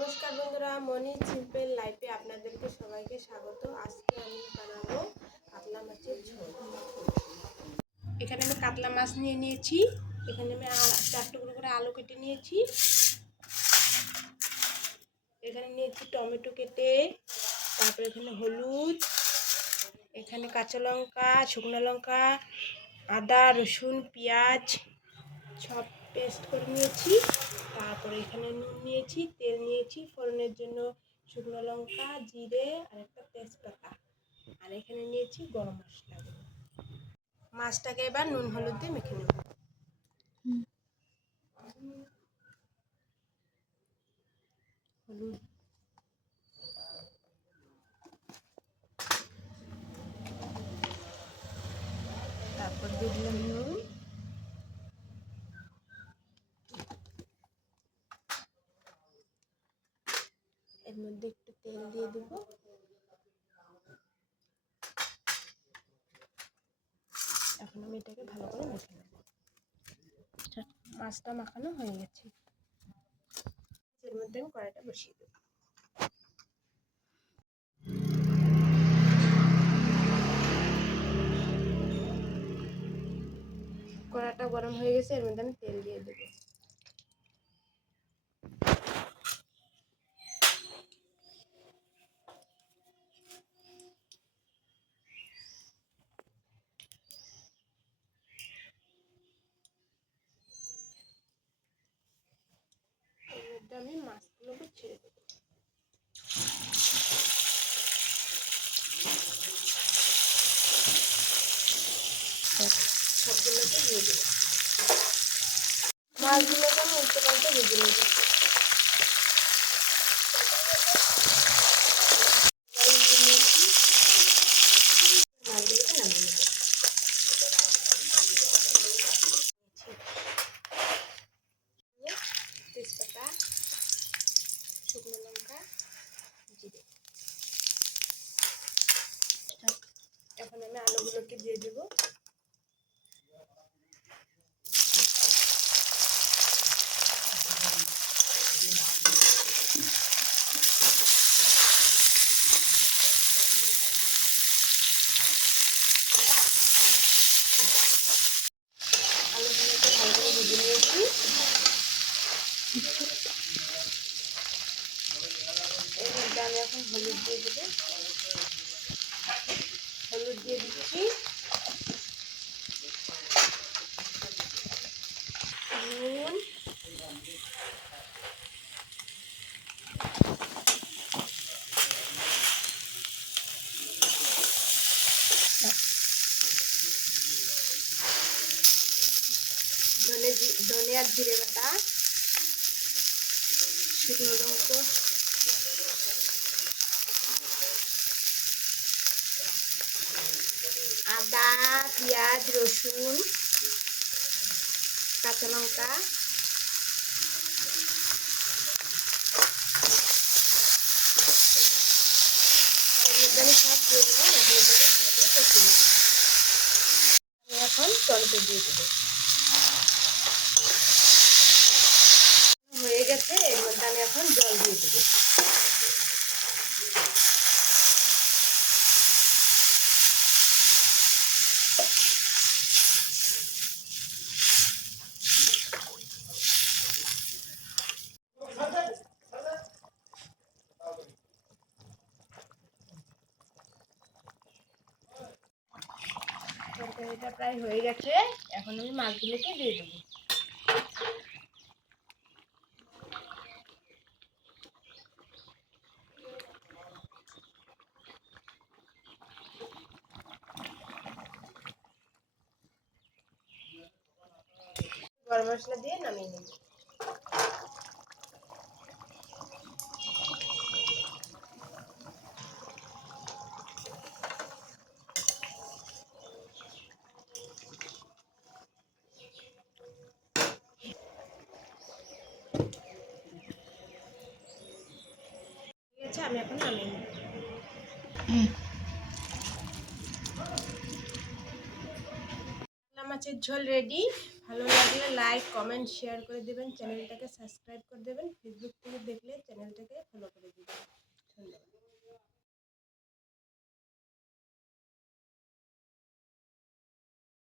নমস্কার বন্ধুরা, মনি সিম্পল লাইফে আপনাদেরকে সবাইকে স্বাগত। আজকে আমি বানাবো কাতলা মাছের ঝোল। এখানে আমি কাতলা মাছ নিয়ে নিয়েছি। এখানে আমি 4 টুকরো করে আলু কেটে নিয়েছি। এখানে নিয়েছি টমেটো কেটে, তারপরে এখানে হলুদ, এখানে কাঁচা লঙ্কা, শুকনো লঙ্কা, আদা, রসুন, পেঁয়াজ সব পেস্ট করে নিয়েছি। তারপরে এখানে নুন নিয়েছি, তেল নিয়েছি, ফোড়নের জন্য শুকনো লঙ্কা, জিরে আর একটা তেজপাতা, আর এখানে নিয়েছি গরম মশলা। মাছটাকে এবার নুন হলুদ দিয়ে মেখে নেব। হলুদ, তারপর দিয়ে দিলাম নুন, এর মধ্যে একটু তেল দিয়ে দেবো। এখন আমি এটাকে ভালো করে মেখে নেব। মাছটা মাখানো হয়ে গেছে। এর মধ্যে আমি কড়াইটা বসিয়ে দেবো। কড়াটা গরম হয়ে গেছে, এর মধ্যে আমি তেল দিয়ে দেবো। এর মধ্যে আমি মাছগুলোকে ছেড়ে দেবো। সবগুলোকে দিয়ে দেবো। মাছগুলোকে আমি উল্টে পাল্টে ভেজে নেবো। মাছগুলোকে নামিয়ে নেবো। তেজপাতা, শুকনো লঙ্কা, জিরে। এখন আমি আলুগুলোকে দিয়ে দেবো। আলুগুলোকে ভালো করে ভেজে নিয়েছি। এর মধ্যে আমি এখন হলুদ দিয়ে দেবো। হলুদ দিয়ে দিচ্ছি, নুন, ধনে আর জিরে বাটা, শুকনো লঙ্কা, আদা, পেঁয়াজ, রসুন, কাঁচা লঙ্কা, এর মধ্যে আমি সব দিয়ে দেবো। এখন এটাকে ভালো করে কষিয়ে নেব। আমি এখন টমেটো দিয়ে দেবো। হয়ে গেছে, এর মধ্যে আমি এখন জল দিয়ে দেবো। তরকারিটা প্রায় হয়ে গেছে, এখন আমি মাছগুলোকে দিয়ে দেবো। গরম মশলা দিয়ে নামিয়ে নেব। ঠিক আছে, আমি এখন নামিয়ে নেব। কাতলা মাছের ঝোল রেডি। ভালো লাগলে লাইক, কমেন্ট, শেয়ার করে দেবেন। চ্যানেলটাকে সাবস্ক্রাইব করে দেবেন। ফেসবুক থেকে দেখলে